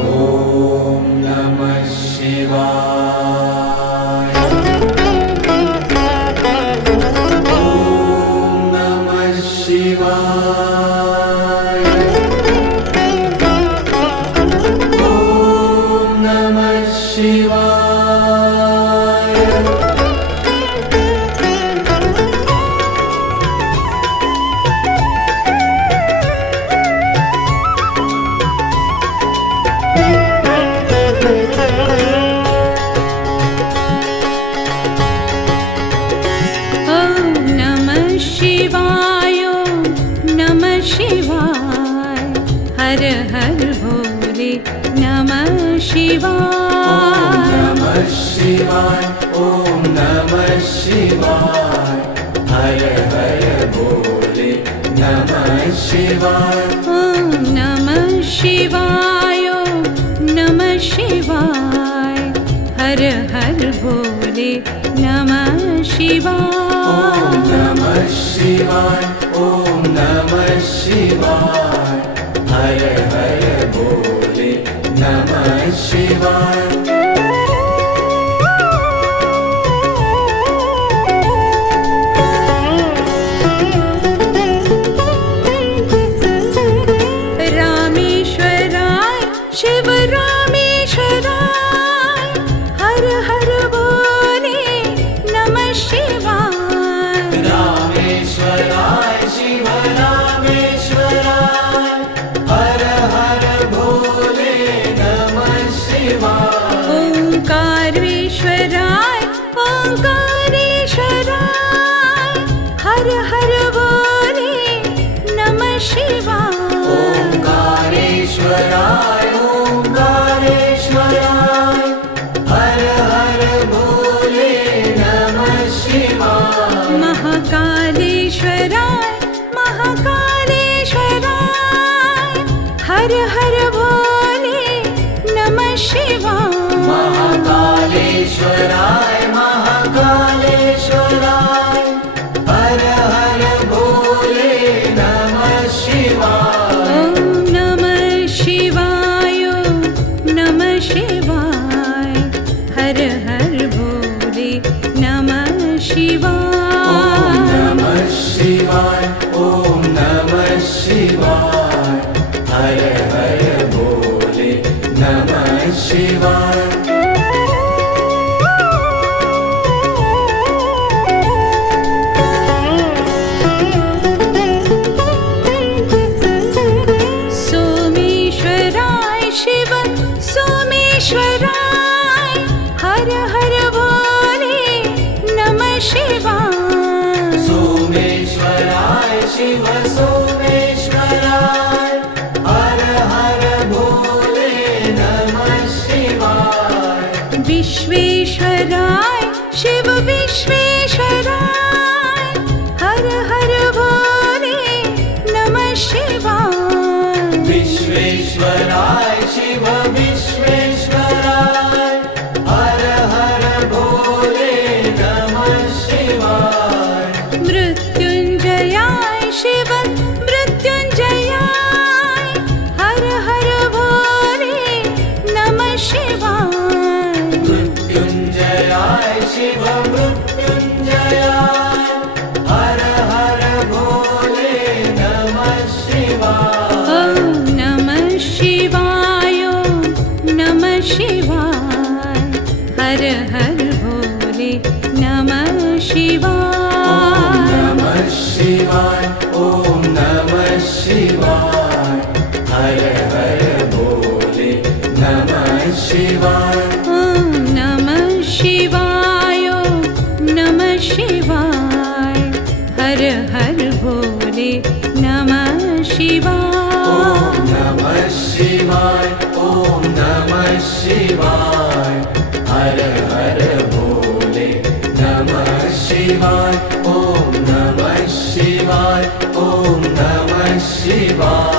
ॐ नमः शिवाय। ॐ नमः शिवाय। ॐ नमः शिवाय। हर हर भोले नमः शिवाय। ॐ नमः शिवाय। ॐ नमः शिवाय। हर हर भोले नमः शिवाय। ॐ नमः शिवाय। नमः शिवाय। हर हर भोले नमः शिवाय। ॐ नमः शिवाय। ॐ नमः शिवाय। हर हर भोले नमः शिवाय। रामेश्वराय शिव रामेश्वराय। हर हर भोले नमः शिवाय। रामेश्वराय शिव रामेश्वराय। हर हर भोले नमः शिवाय। ओंकारेश्वराय ओंकारेश्वराय। हर हर भोले नमः शिवाय। ओंकारेश्वराय ओंकारेश्वराय। हर हर भोले नमः शिवाय। महाकालेश्वराय महाकालेश्वराय। हर हर भोले नमः शिवाय। महाकालेश्वराय महाकालेश्वराय। हर हर भोले नमः शिवाय। ॐ नमः शिवाय। नमः शिवाय। हर हर भोले नमः शिवाय। ॐ नमः शिवाय। ॐ नमः शिवाय। हर हर भोले नमः शिवाय। सोमेश्वराय शिव सोमेश्वराय। हर हर भोले नमः शिवाय। सोमेश्वराय शिव सोमेश्वराय। हर हर भोले नमः शिवाय। विश्वेश्वराय शिव विश्वेश्वराय। हर हर भोले नमः शिवाय। विश्वेश्वराय शिव विश्वेश्वराय। हर हर भोले नमः शिवाय। मृत्युंजयाय शिव मृत्युंजयाय। हर हर भोले नमः शिवाय। मृत्युंजयाय शिव मृत्युंजयाय। हर हर भोले नमः शिवाय। ॐ नमः शिवाय। नमः शिवाय। हर हर भोले नमः शिवाय। ॐ नमः शिवाय। ॐ नमः शिवाय। हर हर भोले नमः शिवाय। ॐ नमः शिवाय। नमः शिवाय। हर हर भोले नमः शिवाय। ॐ नमः शिवाय। ॐ नमः शिवाय। हर हर भोले नमः शिवाय। ॐ नमः शिवाय। ॐ नमः शिवाय।